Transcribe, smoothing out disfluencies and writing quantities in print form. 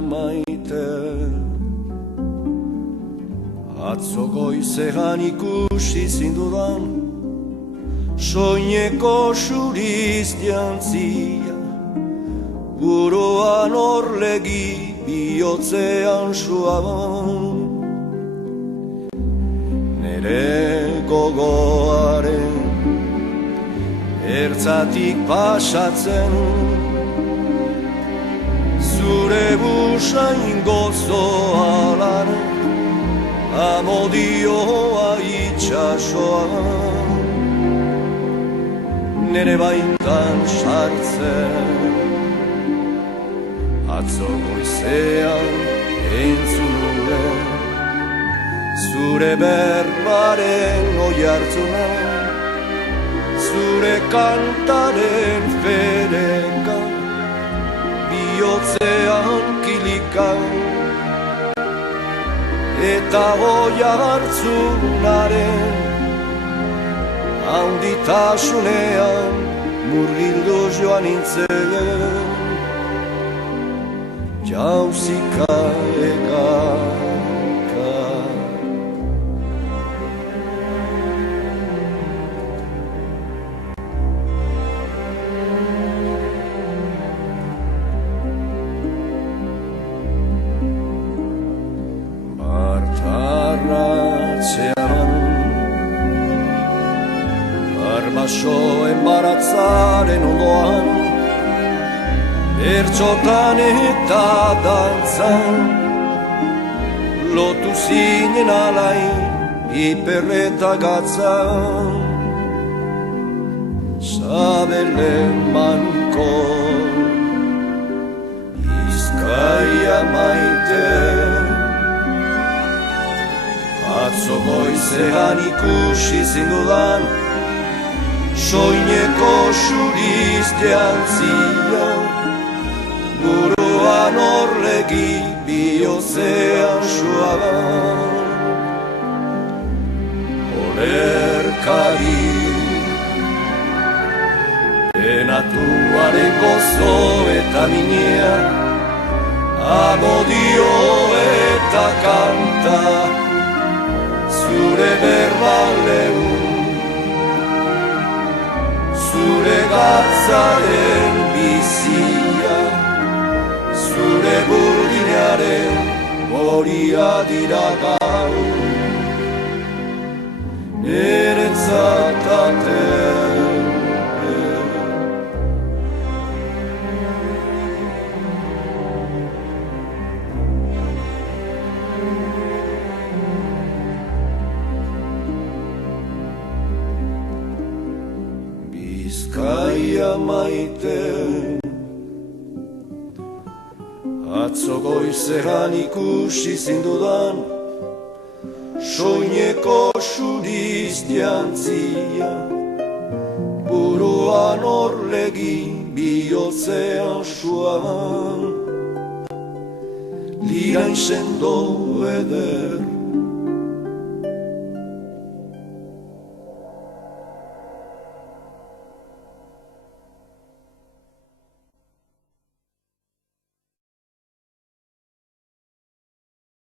maite. Atzo goizean ikusi zindudan, soineko suriz jantzia, buruan orlegi bihotzean suaban. Nere gogoaren ertzatik pasatzen, zure busain gozoalan, amodioa itxasoan. Nere baitan sartzen, atzo goizean entzun nuen, zure berbaren oihartzuna, zure kantaren fedeka, bihotzean kilikan, eta oihartzunaren handitasunean murgildu joan nintzen, jauzika egaka. Bartarratzean armaso embaratzaren ondoan, ertxotan eta dantzan, lotu zinen alai hiperreta gatzan. Sabele manko Bizkaia maite, atzo goizean ikusi zindudan, soineko suriz jantzia, buruan orlegi bihotzean suaban. Olerkari penatuaren gozo eta minea, amodio eta kanta, zure berban lehun, zure gatzaren bizia, zure burdinaren horia dira gaur, niretzat aten. Bizkaia maite, atzo goizean ikusi zindudan, soineko suriz jantzia, buruan orlegi bihotzean suaban. Lirain sendo eder